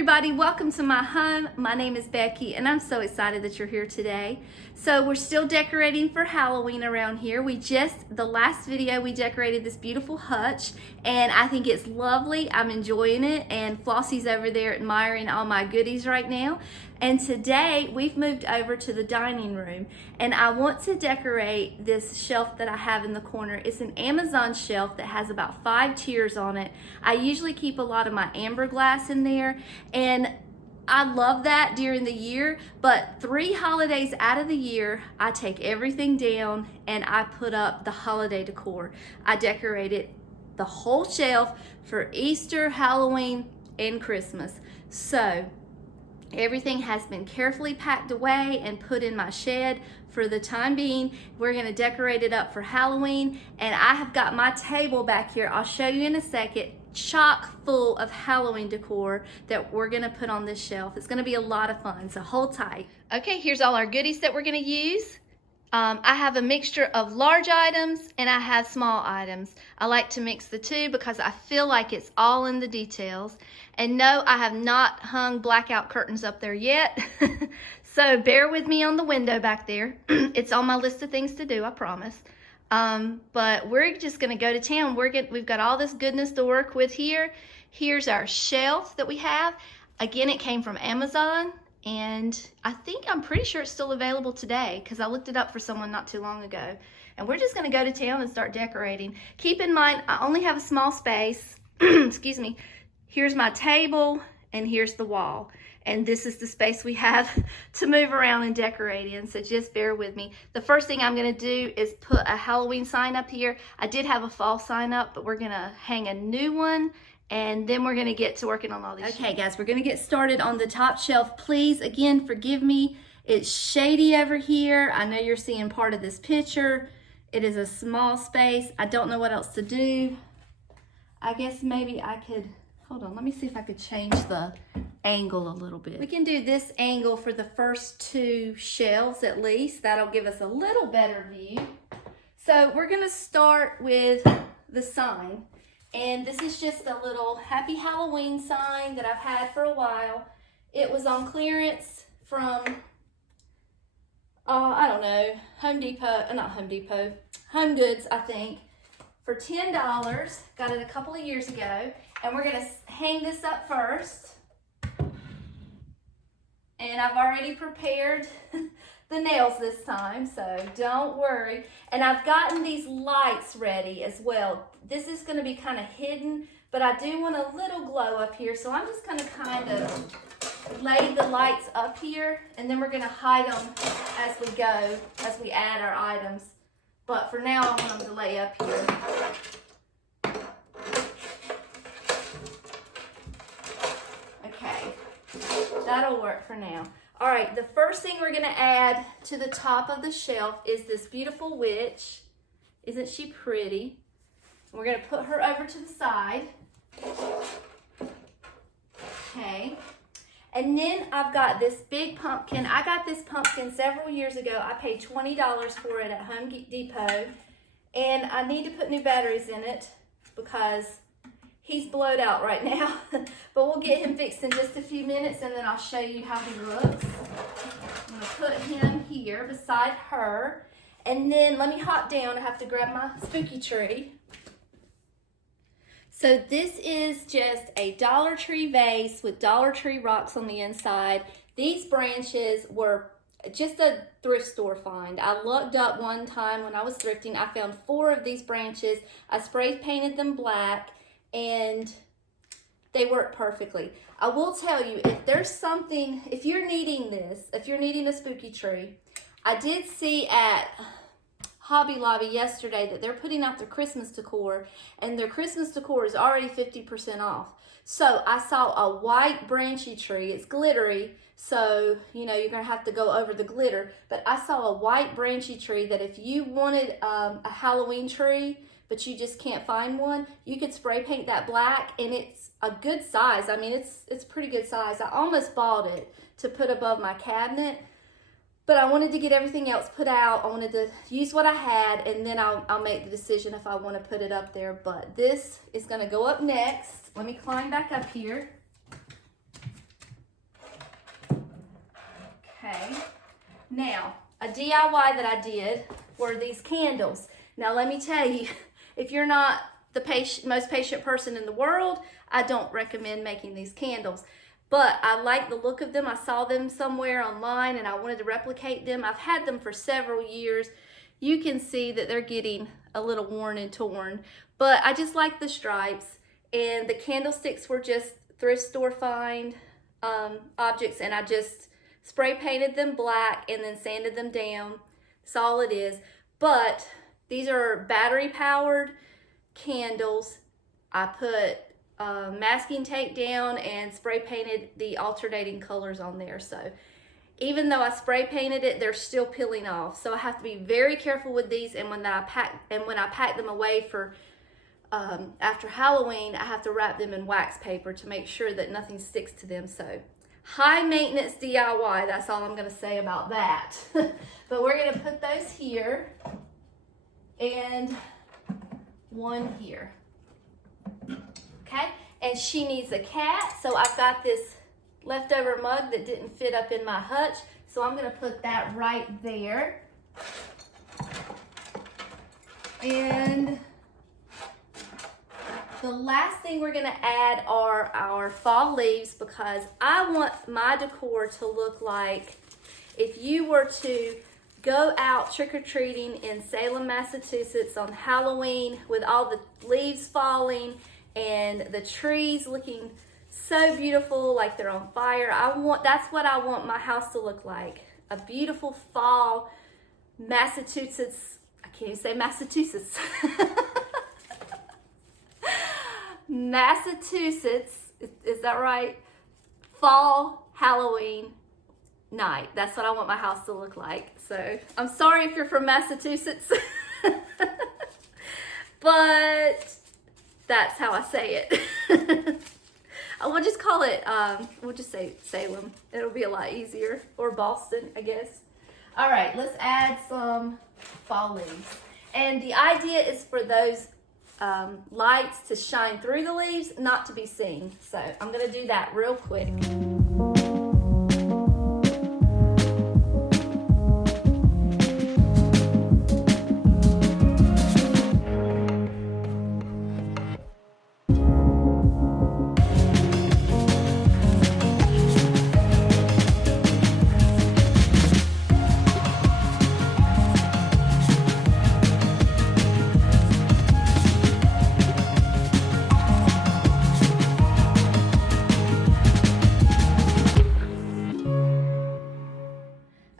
everybody, welcome to my home. My name is Becky and I'm so excited that you're here today. So we're still decorating for Halloween around here. The last video we decorated this beautiful hutch and I think it's lovely. I'm enjoying it and Flossie's over there admiring all my goodies right now. And today we've moved over to the dining room and I want to decorate this shelf that I have in the corner. It's an Amazon shelf that has about 5 tiers on it. I usually keep a lot of my amber glass in there and I love that during the year, but 3 holidays out of the year, I take everything down and I put up the holiday decor. I decorated the whole shelf for Easter, Halloween, and Christmas. So everything has been carefully packed away and put in my shed for the time being. We're gonna decorate it up for Halloween, and I have got my table back here. I'll show you in a second, chock full of Halloween decor that we're gonna put on this shelf. It's gonna be a lot of fun, so hold tight. Okay, here's all our goodies that we're gonna use. I have a mixture of large items and I have small items. I like to mix the two because I feel like it's all in the details. And no, I have not hung blackout curtains up there yet. So bear with me on the window back there. It's on my list of things to do, I promise. But we're just gonna go to town. We've got all this goodness to work with here. Here's our shelf that we have. Again, it came from Amazon. And I'm pretty sure it's still available today because I looked it up for someone not too long ago. And we're just gonna go to town and start decorating. Keep in mind, I only have a small space. Excuse me. Here's my table and here's the wall. And this is the space we have to move around and decorate in, so just bear with me. The first thing I'm gonna do is put a Halloween sign up here. I did have a fall sign up, but we're gonna hang a new one and then we're gonna get to working on all these. Okay guys, we're gonna get started on the top shelf. Please, again, forgive me. It's shady over here. I know you're seeing part of this picture. It is a small space. I don't know what else to do. I guess maybe I could, hold on, let me see if I could change the angle a little bit. We can do this angle for the first 2 shelves at least. That'll give us a little better view. So we're gonna start with the sign. And this is just a little Happy Halloween sign that I've had for a while. It was on clearance from, I don't know, Home Goods, I think, for $10. Got it a couple of years ago. And we're gonna hang this up first. And I've already prepared the nails this time, so don't worry. And I've gotten these lights ready as well. This is gonna be kind of hidden, but I do want a little glow up here, so I'm just gonna kind of lay the lights up here, and then we're gonna hide them as we go, as we add our items. But for now, I want them to lay up here. Okay, that'll work for now. All right, the first thing we're gonna add to the top of the shelf is this beautiful witch. Isn't she pretty? We're gonna put her over to the side. Okay. And then I've got this big pumpkin. I got this pumpkin several years ago. I paid $20 for it at Home Depot. And I need to put new batteries in it because he's blowed out right now. But we'll get him fixed in just a few minutes and then I'll show you how he looks. I'm gonna put him here beside her. And then let me hop down. I have to grab my spooky tree. So this is just a Dollar Tree vase with Dollar Tree rocks on the inside. These branches were just a thrift store find. I looked up one time when I was thrifting. I found 4 of these branches. I spray painted them black and they work perfectly. I will tell you, if there's something, if you're needing this, if you're needing a spooky tree, I did see at Hobby Lobby yesterday that they're putting out their Christmas decor and their Christmas decor is already 50% off. So I saw a white branchy tree. It's glittery, so you know you're gonna have to go over the glitter, but I saw a white branchy tree that if you wanted a Halloween tree but you just can't find one, you could spray paint that black and it's a good size. I mean, it's pretty good size. I almost bought it to put above my cabinet, but I wanted to get everything else put out. I wanted to use what I had, and then I'll make the decision if I want to put it up there. But this is going to go up next. Let me climb back up here. Now, a DIY that I did were these candles. Now, let me tell you, if you're not the most patient person in the world, I don't recommend making these candles. But I like the look of them. I saw them somewhere online and I wanted to replicate them. I've had them for several years. You can see that they're getting a little worn and torn, but I just like the stripes. And the candlesticks were just thrift store find objects, and I just spray painted them black and then sanded them down. That's all it is. But these are battery powered candles. I put masking tape down and spray painted the alternating colors on there. So even though I spray painted it, they're still peeling off. So I have to be very careful with these. And when I pack them away for after Halloween, I have to wrap them in wax paper to make sure that nothing sticks to them. So high maintenance DIY, that's all I'm gonna say about that. But we're gonna put those here and one here. Okay, and she needs a cat, so I've got this leftover mug that didn't fit up in my hutch, so I'm gonna put that right there. And the last thing we're gonna add are our fall leaves, because I want my decor to look like if you were to go out trick-or-treating in Salem, Massachusetts on Halloween with all the leaves falling and the trees looking so beautiful, like they're on fire. That's what I want my house to look like. A beautiful fall Massachusetts, I can't even say Massachusetts. Massachusetts, is that right? Fall Halloween night. That's what I want my house to look like. So I'm sorry if you're from Massachusetts, but that's how I say it. I will just call it, we'll just say Salem. It'll be a lot easier. Or Boston, I guess. All right, let's add some fall leaves. And the idea is for those lights to shine through the leaves, not to be seen. So I'm gonna do that real quick.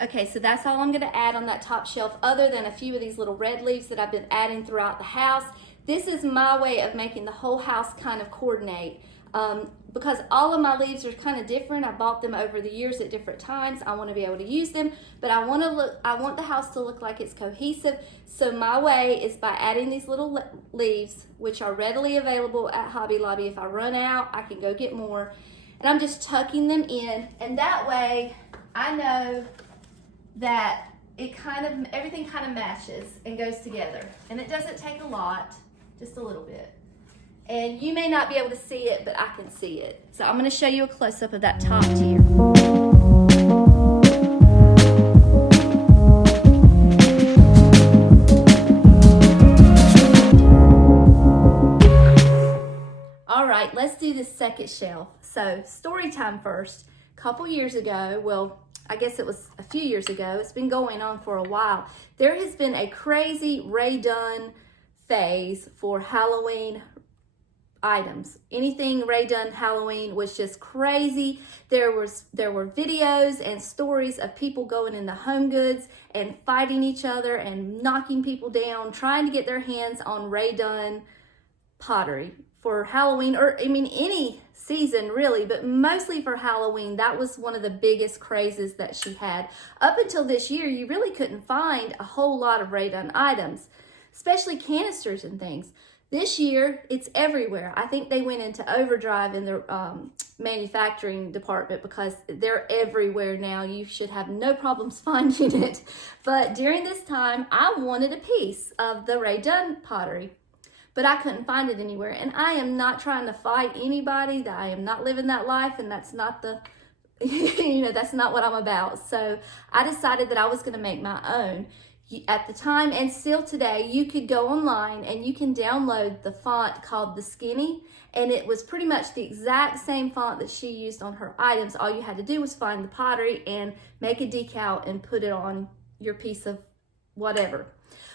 Okay, so that's all I'm gonna add on that top shelf, other than a few of these little red leaves that I've been adding throughout the house. This is my way of making the whole house kind of coordinate. Because all of my leaves are kind of different. I bought them over the years at different times. I want to be able to use them, but I want the house to look like it's cohesive. So my way is by adding these little leaves, which are readily available at Hobby Lobby. If I run out, I can go get more. And I'm just tucking them in, and that way I know that everything kind of matches and goes together. And it doesn't take a lot, just a little bit. And you may not be able to see it, but I can see it. So I'm gonna show you a close-up of that top tier. All right, let's do the second shelf. So story time first. A couple years ago, well, I guess it was a few years ago, it's been going on for a while, there has been a crazy Ray Dunn phase for Halloween items. Anything Ray Dunn Halloween was just crazy. There were videos and stories of people going in the Home Goods and fighting each other and knocking people down, trying to get their hands on Ray Dunn pottery for Halloween, or I mean any season really, but mostly for Halloween. That was one of the biggest crazes that she had. Up until this year, you really couldn't find a whole lot of Ray Dunn items, especially canisters and things. This year, it's everywhere. I think they went into overdrive in the manufacturing department because they're everywhere now. You should have no problems finding it. But during this time, I wanted a piece of the Ray Dunn pottery, but I couldn't find it anywhere. And I am not trying to fight anybody. I am not living that life, and that's not the You know, that's not what I'm about. So I decided that I was going to make my own. At the time and still today, you could go online and you can download the font called the Skinny, and it was pretty much the exact same font that she used on her items. All you had to do was find the pottery and make a decal and put it on your piece of whatever.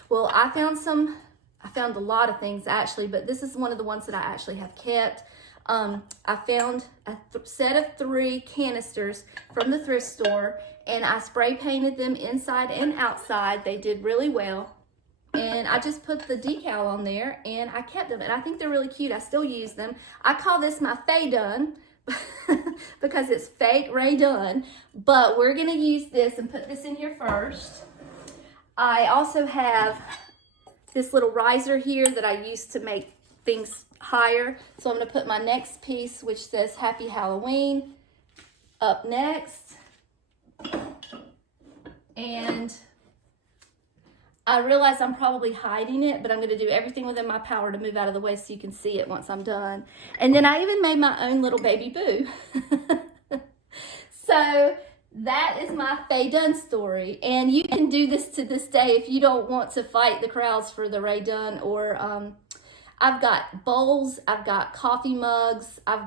Well, I found a lot of things actually, but this is one of the ones that I actually have kept. I found a set of 3 canisters from the thrift store, and I spray painted them inside and outside. They did really well, and I just put the decal on there and I kept them, and I think they're really cute. I still use them. I call this my Faye Dunn because it's fake Rae Dunn, but we're gonna use this and put this in here first. I also have this little riser here that I use to make things higher. So I'm going to put my next piece, which says Happy Halloween, up next. And I realize I'm probably hiding it, but I'm going to do everything within my power to move out of the way so you can see it once I'm done. And then I even made my own little baby boo. So that is my Faye Dunn story. And you can do this to this day if you don't want to fight the crowds for the Rae Dunn, or I've got bowls, I've got coffee mugs, I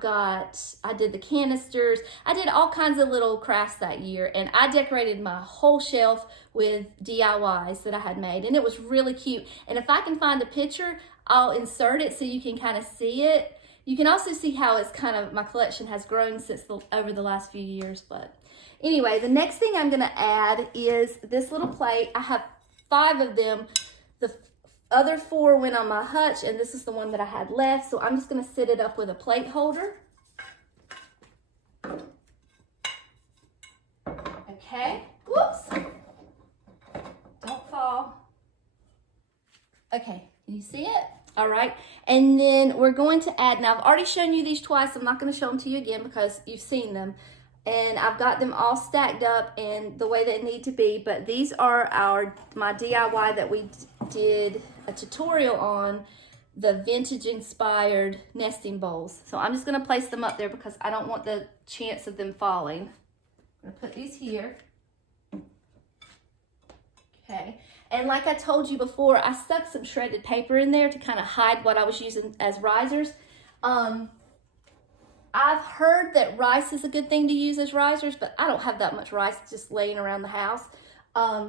did the canisters. I did all kinds of little crafts that year, and I decorated my whole shelf with DIYs that I had made, and it was really cute. And if I can find a picture, I'll insert it so you can kind of see it. You can also see how it's kind of, my collection has grown since over the last few years. But anyway, the next thing I'm gonna add is this little plate. I have 5 of them. The other 4 went on my hutch, and this is the one that I had left. So I'm just gonna sit it up with a plate holder. Okay, whoops, don't fall. Okay, can you see it? All right, and then we're going to add, now I've already shown you these twice. I'm not gonna show them to you again because you've seen them. And I've got them all stacked up in the way they need to be, but these are my DIY that we did a tutorial on, the vintage inspired nesting bowls. So I'm just gonna place them up there because I don't want the chance of them falling. I'm gonna put these here. Okay, and like I told you before, I stuck some shredded paper in there to kind of hide what I was using as risers. I've heard that rice is a good thing to use as risers, but I don't have that much rice just laying around the house.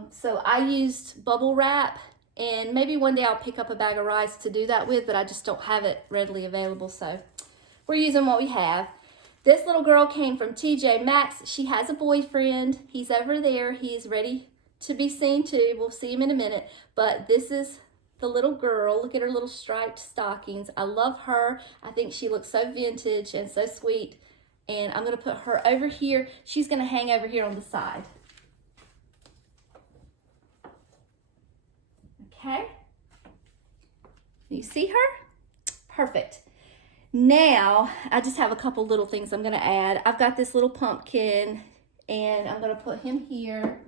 So I used bubble wrap, and maybe one day I'll pick up a bag of rice to do that with, but I just don't have it readily available. So we're using what we have. This little girl came from TJ Maxx. She has a boyfriend. He's over there. He's ready to be seen too. We'll see him in a minute. But this is the little girl. Look at her little striped stockings. I love her. I think she looks so vintage and so sweet. And I'm going to put her over here. She's going to hang over here on the side. Okay. You see her? Perfect. Now, I just have a couple little things I'm going to add. I've got this little pumpkin, and I'm going to put him here.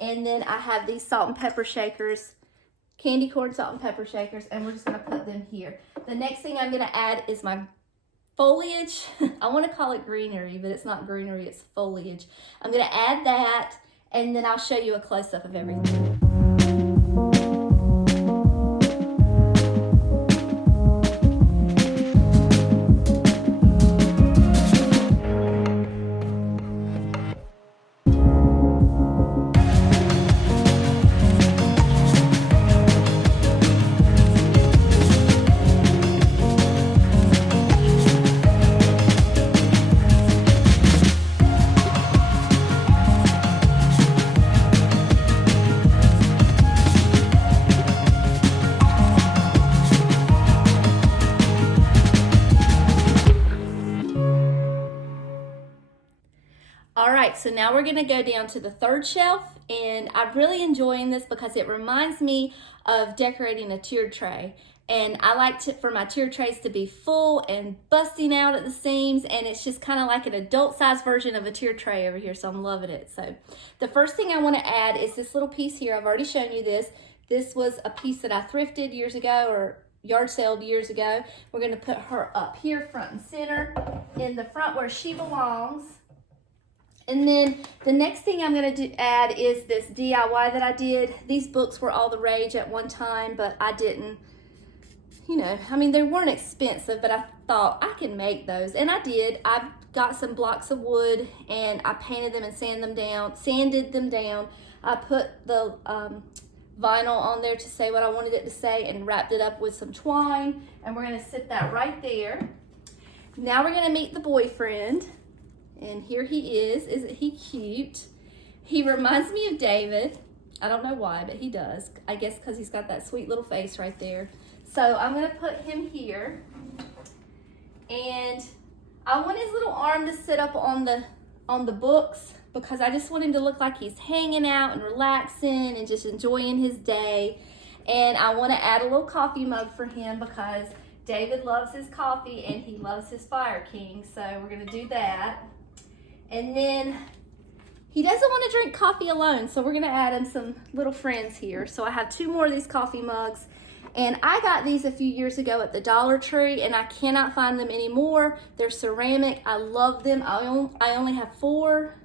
And then I have these salt and pepper shakers, candy corn salt and pepper shakers, and we're just going to put them here. The next thing I'm going to add is my foliage. I want to call it greenery, but it's not greenery, it's foliage. I'm going to add that, and then I'll show you a close-up of everything. All right, so now we're gonna go down to the third shelf, and I'm really enjoying this because it reminds me of decorating a tiered tray. And I like for my tiered trays to be full and busting out at the seams, and it's just kind of like an adult size version of a tiered tray over here, so I'm loving it. So the first thing I wanna add is this little piece here. I've already shown you this. This was a piece that I thrifted years ago, or yard sale years ago. We're gonna put her up here front and center in the front where she belongs. And then the next thing I'm going to add is this DIY that I did. These books were all the rage at one time, but I didn't, you know, I mean, they weren't expensive, but I thought I can make those. And I did. I got some blocks of wood and I painted them and sanded them down. I put the vinyl on there to say what I wanted it to say and wrapped it up with some twine. And we're going to sit that right there. Now we're going to meet the boyfriend. And here he is. Isn't he cute? He reminds me of David. I don't know why, but he does. I guess because he's got that sweet little face right there. So I'm going to put him here. And I want his little arm to sit up on the books because I just want him to look like he's hanging out and relaxing and just enjoying his day. And I want to add a little coffee mug for him because David loves his coffee and he loves his Fire King. So we're going to do that. And then he doesn't want to drink coffee alone, so we're going to add him some little friends here. So I have 2 more of these coffee mugs, and I got these a few years ago at the Dollar Tree, and I cannot find them anymore. They're ceramic. I love them. I only have 4,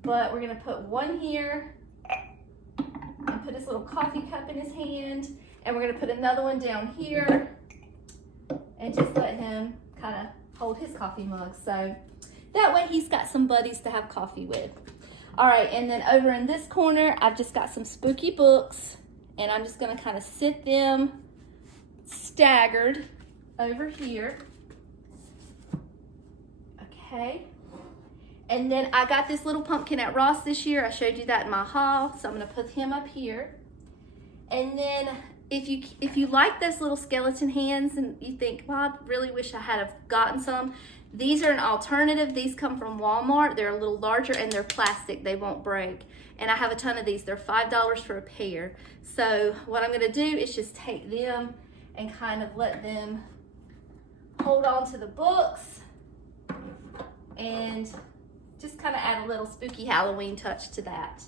but we're going to put 1 here and put his little coffee cup in his hand, and we're going to put another one down here and just let him kind of hold his coffee mug. So that way he's got some buddies to have coffee with. All right, and then over in this corner, I've just got some spooky books, and I'm just gonna kind of sit them staggered over here. Okay. And then I got this little pumpkin at Ross this year. I showed you that in my haul, so I'm gonna put him up here. And then if you like those little skeleton hands and you think, well, I really wish I had have gotten some, these are an alternative. These come from Walmart. They're a little larger and they're plastic. They won't break. And I have a ton of these. They're $5 for a pair. So what I'm gonna do is just take them and kind of let them hold on to the books and just kind of add a little spooky Halloween touch to that.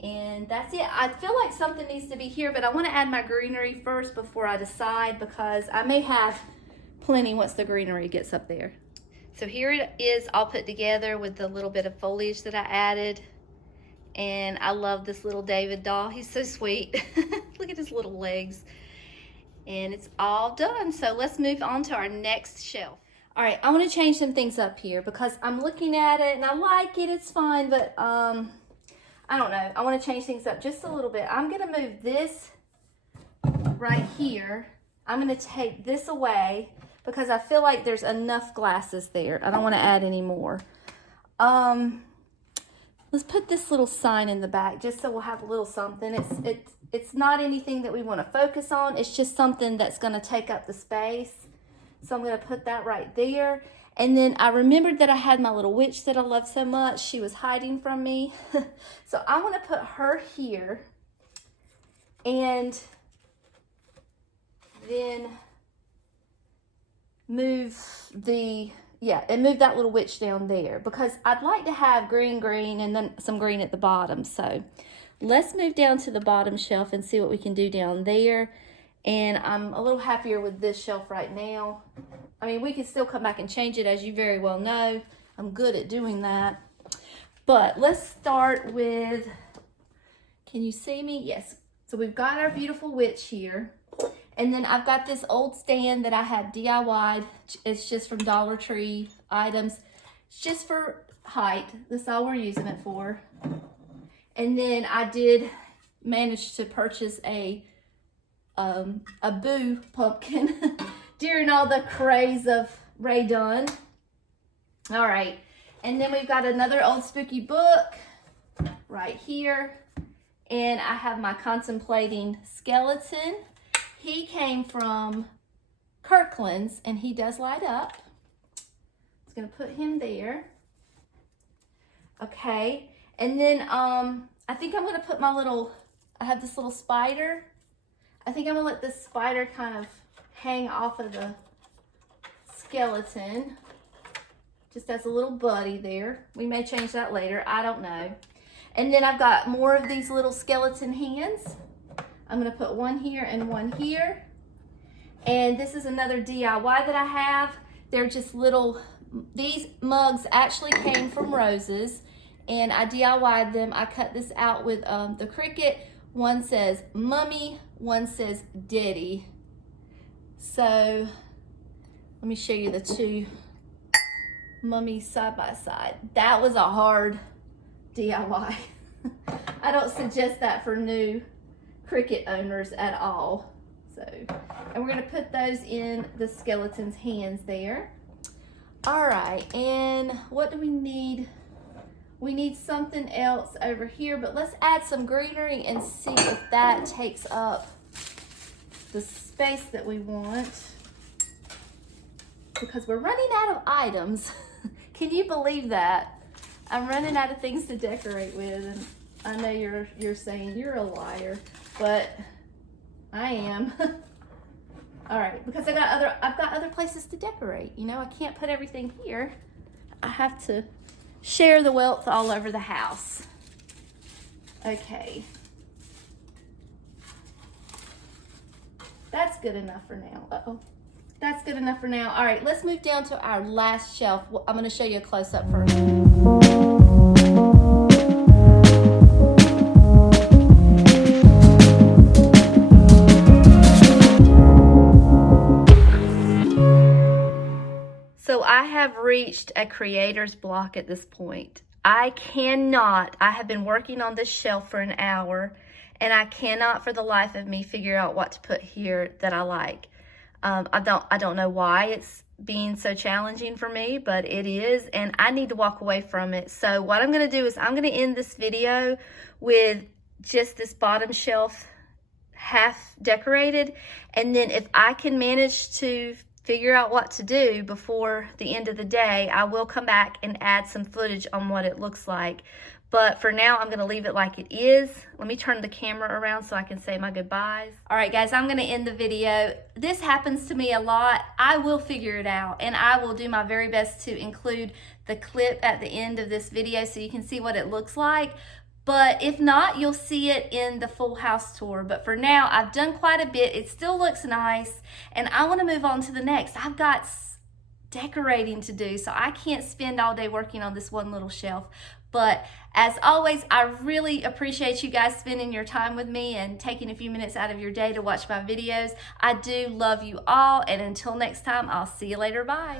And that's it. I feel like something needs to be here, but I want to add my greenery first before I decide because I may have plenty once the greenery gets up there. So here it is all put together with the little bit of foliage that I added. And I love this little David doll. He's so sweet. Look at his little legs. And it's all done. So let's move on to our next shelf. All right, I want to change some things up here because I'm looking at it and I like it. It's fine, but I don't know. I want to change things up just a little bit. I'm going to move this right here. I'm going to take this away because I feel like there's enough glasses there. I don't want to add any more. Let's put this little sign in the back just so we'll have a little something. It's not anything that we want to focus on. It's just something that's going to take up the space. So I'm going to put that right there. And then I remembered that I had my little witch that I love so much. She was hiding from me. So I want to put her here. And then move that little witch down there because I'd like to have green and then some green at the bottom. So let's move down to the bottom shelf and see what we can do down there. And I'm a little happier with this shelf right now. I mean, we can still come back and change it, as you very well know. I'm good at doing that. But let's start with, can you see me? Yes. So we've got our beautiful witch here. And then I've got this old stand that I had DIY'd. It's just from Dollar Tree items. It's just for height. That's all we're using it for. And then I did manage to purchase a Boo pumpkin during all the craze of Ray Dunn. All right. And then we've got another old spooky book right here. And I have my contemplating skeleton. He came from Kirkland's and he does light up. I'm going to put him there. Okay. And then I think I'm going to put I have this little spider. I think I'm going to let this spider kind of hang off of the skeleton. Just as a little buddy there. We may change that later. I don't know. And then I've got more of these little skeleton hands. I'm going to put one here and one here. And this is another DIY that I have. They're just little, these mugs actually came from Rose's. and I DIY'd them. I cut this out with the Cricut. One says Mummy, one says Daddy. So let me show you the two mummies side by side. That was a hard DIY. I don't suggest that for new Cricut owners at all. So, and we're gonna put those in the skeleton's hands there. All right, and what do we need? We need something else over here, but let's add some greenery and see if that takes up the space that we want, because we're running out of items. Can you believe that? I'm running out of things to decorate with, and I know you're saying you're a liar, but I am. All right, because I've got other places to decorate. You know, I can't put everything here. I have to share the wealth all over the house. Okay. That's good enough for now. Uh-oh. That's good enough for now. All right, let's move down to our last shelf. I'm gonna show you a close-up first. So I have reached a creator's block at this point. I have been working on this shelf for an hour, and I cannot for the life of me figure out what to put here that I like. I don't know why it's being so challenging for me, but it is, and I need to walk away from it. So what I'm gonna do is I'm gonna end this video with just this bottom shelf half decorated, and then if I can manage to figure out what to do before the end of the day, I will come back and add some footage on what it looks like. But for now, I'm going to leave it like it is. Let me turn the camera around so I can say my goodbyes. All right, guys, I'm going to end the video. This happens to me a lot. I will figure it out, and I will do my very best to include the clip at the end of this video so you can see what it looks like. But if not, you'll see it in the full house tour. But for now, I've done quite a bit. It still looks nice, and I want to move on to the next. I've got decorating to do, so I can't spend all day working on this one little shelf. But as always, I really appreciate you guys spending your time with me and taking a few minutes out of your day to watch my videos. I do love you all, and until next time, I'll see you later. Bye.